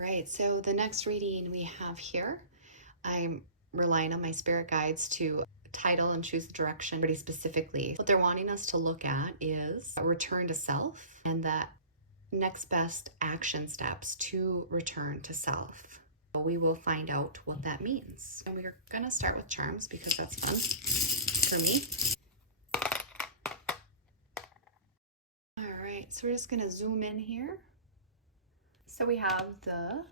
right, so the next reading we have here, I'm relying on my spirit guides to title and choose the direction pretty specifically. What they're wanting us to look at is a return to self and the next best action steps to return to self. We will find out what that means. And we're going to start with charms because that's fun for me. All right, so we're just going to zoom in here. So we have the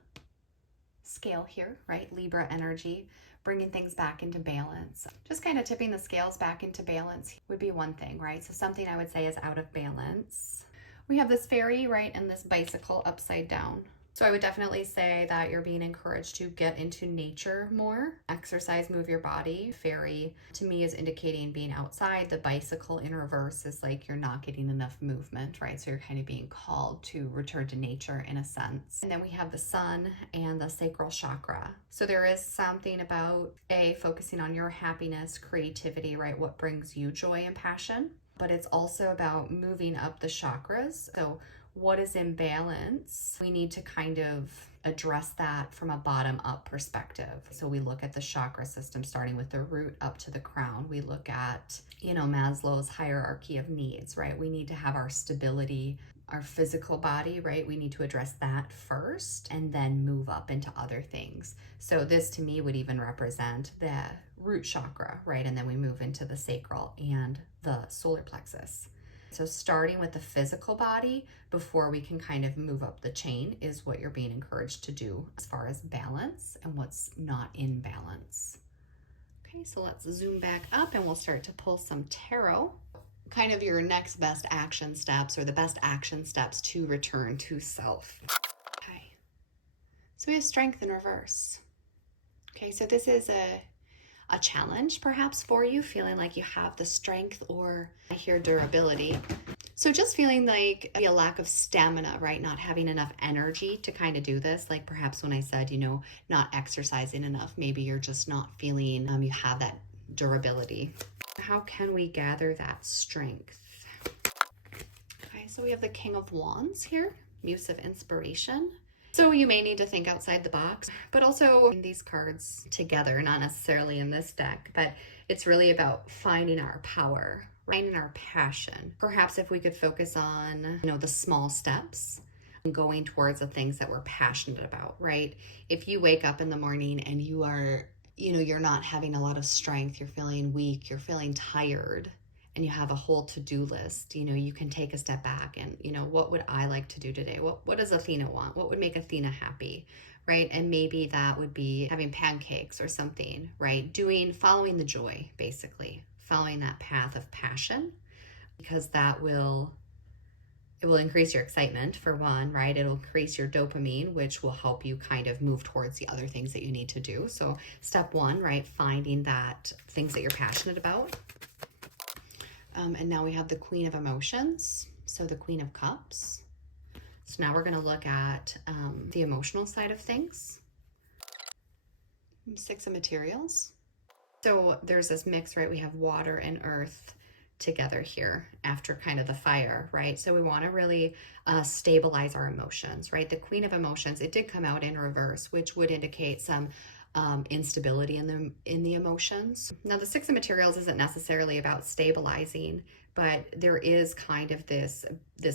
scale here, right? Libra energy, bringing things back into balance. Just kind of tipping the scales back into balance would be one thing, right? So something I would say is out of balance. We have this fairy, right? And this bicycle upside down. So I would definitely say that you're being encouraged to get into nature more, exercise, move your body. Fairy to me is indicating being outside. The bicycle in reverse is like you're not getting enough movement, right? So you're kind of being called to return to nature in a sense. And then we have the sun and the sacral chakra. So there is something about focusing on your happiness, creativity, right? What brings you joy and passion. But it's also about moving up the chakras. So what is in balance? We need to kind of address that from a bottom up perspective. So we look at the chakra system, starting with the root up to the crown. We look at, Maslow's hierarchy of needs, right? We need to have our stability, our physical body, right? We need to address that first and then move up into other things. So this to me would even represent the root chakra, right? And then we move into the sacral and the solar plexus. So starting with the physical body before we can kind of move up the chain is what you're being encouraged to do as far as balance and what's not in balance. Okay, so let's zoom back up and we'll start to pull some tarot. Kind of your next best action steps or the best action steps to return to self. Okay, so we have strength in reverse. Okay, so this is a challenge perhaps for you, feeling like you have the strength, or I hear durability. So just feeling like a lack of stamina, right? Not having enough energy to kind of do this. Like perhaps when I said, not exercising enough, maybe you're just not feeling you have that durability. How can we gather that strength? Okay, so we have the King of Wands here, Muse of Inspiration. So you may need to think outside the box, but also in these cards together, not necessarily in this deck, but it's really about finding our power, finding our passion. Perhaps if we could focus on, the small steps and going towards the things that we're passionate about, right? If you wake up in the morning and you are, you're not having a lot of strength, you're feeling weak, you're feeling tired, and you have a whole to-do list, you can take a step back and, what would I like to do today? What does Athena want? What would make Athena happy, right? And maybe that would be having pancakes or something, right? Following the joy, basically, following that path of passion, because it will increase your excitement for one, right? It'll increase your dopamine, which will help you kind of move towards the other things that you need to do. So step one, right? Finding that things that you're passionate about. And now we have the Queen of Emotions, so the Queen of Cups. So now we're going to look at the emotional side of things. Six of Materials. So there's this mix, right? We have water and earth together here after kind of the fire, right? So we want to really stabilize our emotions, right? The Queen of Emotions, it did come out in reverse, which would indicate some instability in the emotions. Now the Six of Materials isn't necessarily about stabilizing, but there is kind of this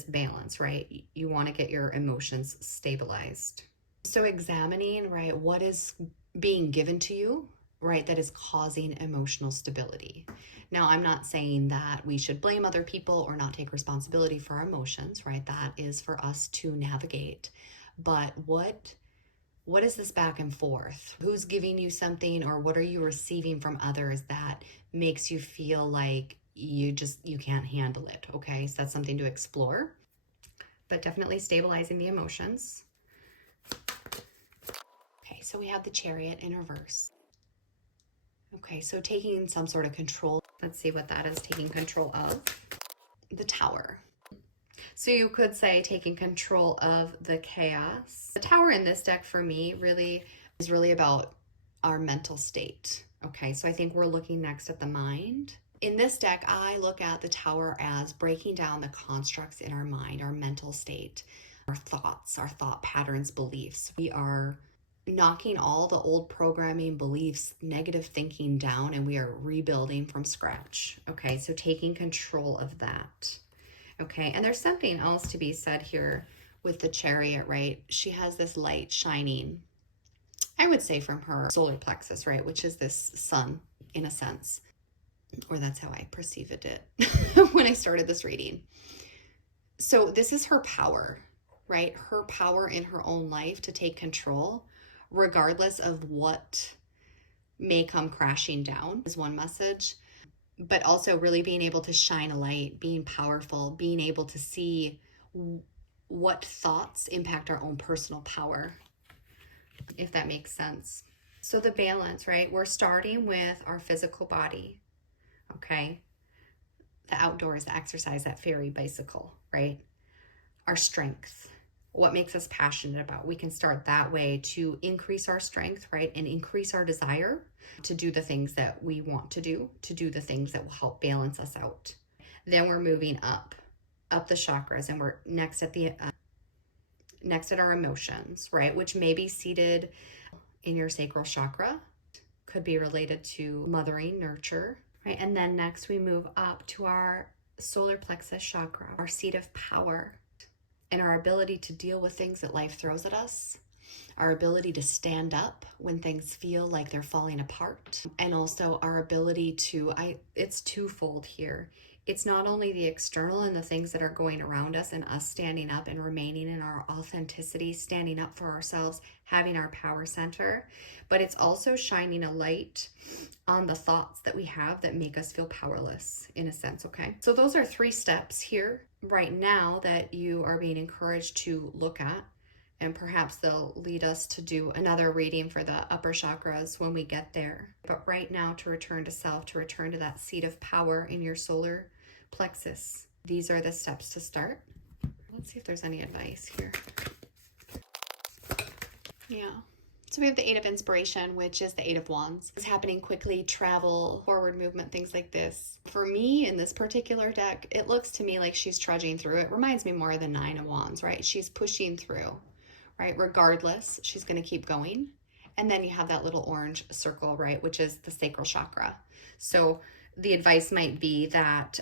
balance, right? You want to get your emotions stabilized. So examining, right, what is being given to you, right, that is causing emotional stability. Now, I'm not saying that we should blame other people or not take responsibility for our emotions, right? That is for us to navigate. But what is this back and forth? Who's giving you something, or what are you receiving from others that makes you feel like you can't handle it? Okay, so that's something to explore, but definitely stabilizing the emotions. Okay, so we have the Chariot in reverse. Okay, so taking some sort of control. Let's see what that is, taking control of. The Tower. So you could say taking control of the chaos. The Tower in this deck for me is really about our mental state. Okay, so I think we're looking next at the mind. In this deck, I look at the Tower as breaking down the constructs in our mind, our mental state. our thoughts, our thought patterns, beliefs. We are knocking all the old programming, beliefs, negative thinking down, and we are rebuilding from scratch. Okay, so taking control of that. Okay, and there's something else to be said here with the Chariot, right? She has this light shining, I would say, from her solar plexus, right? Which is this sun, in a sense. Or that's how I perceived it when I started this reading. So this is her power, right? Her power in her own life to take control, regardless of what may come crashing down, is one message. But also really being able to shine a light, being powerful, being able to see what thoughts impact our own personal power, if that makes sense. So the balance, right? We're starting with our physical body, okay? The outdoors, the exercise, that fairy bicycle, right? Our strength, what makes us passionate about. We can start that way to increase our strength, right? And increase our desire to do the things that we want to do the things that will help balance us out. Then we're moving up the chakras, and we're next at our emotions, right? Which may be seated in your sacral chakra, could be related to mothering, nurture, right? And then next we move up to our solar plexus chakra, our seat of power, and our ability to deal with things that life throws at us, our ability to stand up when things feel like they're falling apart, and also our ability to, it's twofold here. It's not only the external and the things that are going around us and us standing up and remaining in our authenticity, standing up for ourselves, having our power center, but it's also shining a light on the thoughts that we have that make us feel powerless, in a sense, okay? So those are 3 steps here right now that you are being encouraged to look at, and perhaps they'll lead us to do another reading for the upper chakras when we get there. But right now, to return to self, to return to that seat of power in your solar plexus, these are the steps to start. Let's see if there's any advice here. Yeah. So we have the 8 of Inspiration, which is the 8 of Wands. It's happening quickly, travel, forward movement, things like this. For me, in this particular deck, it looks to me like she's trudging through. It reminds me more of the 9 of Wands, right? She's pushing through, right? Regardless, she's going to keep going. And then you have that little orange circle, right? Which is the sacral chakra. So the advice might be that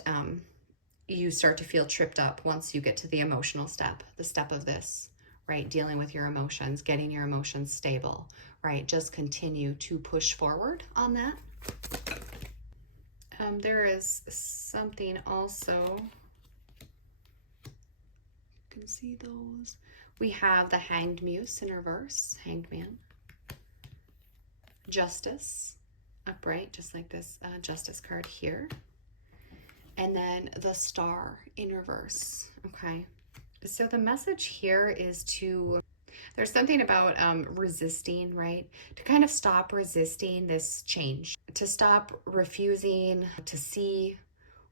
you start to feel tripped up once you get to the emotional step, the step of this, right? Dealing with your emotions, getting your emotions stable, right? Just continue to push forward on that. There is something also, you can see those. We have the Hanged Muse in reverse, Hanged Man. Justice, upright, just like this Justice card here. And then the Star in reverse, okay? So the message here is there's something about resisting, right? To kind of stop resisting this change, to stop refusing to see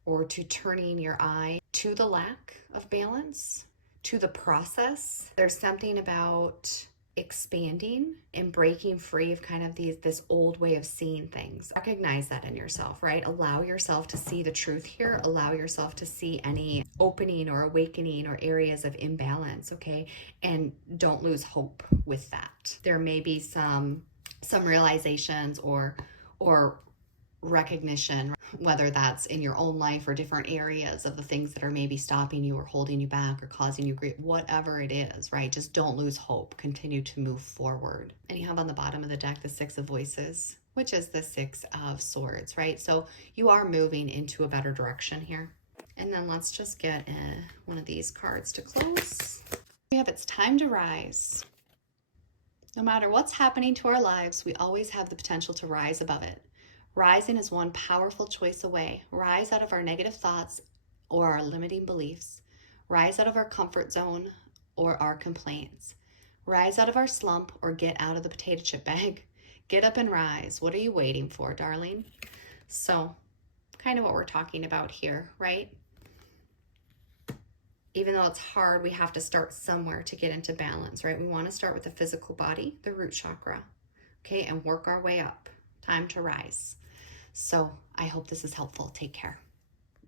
or to turning your eye to the lack of balance, to the process. There's something about expanding and breaking free of kind of this old way of seeing things. Recognize that in yourself, right? Allow yourself to see the truth here. Allow yourself to see any opening or awakening or areas of imbalance, okay? And don't lose hope with that. There may be some realizations or recognition, whether that's in your own life or different areas of the things that are maybe stopping you or holding you back or causing you grief, whatever it is, right? Just don't lose hope. Continue to move forward. And you have on the bottom of the deck the 6 of Voices, which is the 6 of Swords, right? So you are moving into a better direction here. And then let's just get one of these cards to close. We have It's Time to Rise. No matter what's happening to our lives, we always have the potential to rise above it. Rising is one powerful choice away. Rise out of our negative thoughts or our limiting beliefs. Rise out of our comfort zone or our complaints. Rise out of our slump or get out of the potato chip bag. Get up and rise. What are you waiting for, darling? So, kind of what we're talking about here, right? Even though it's hard, we have to start somewhere to get into balance, right? We want to start with the physical body, the root chakra, okay, and work our way up. Time to rise. So I hope this is helpful. Take care.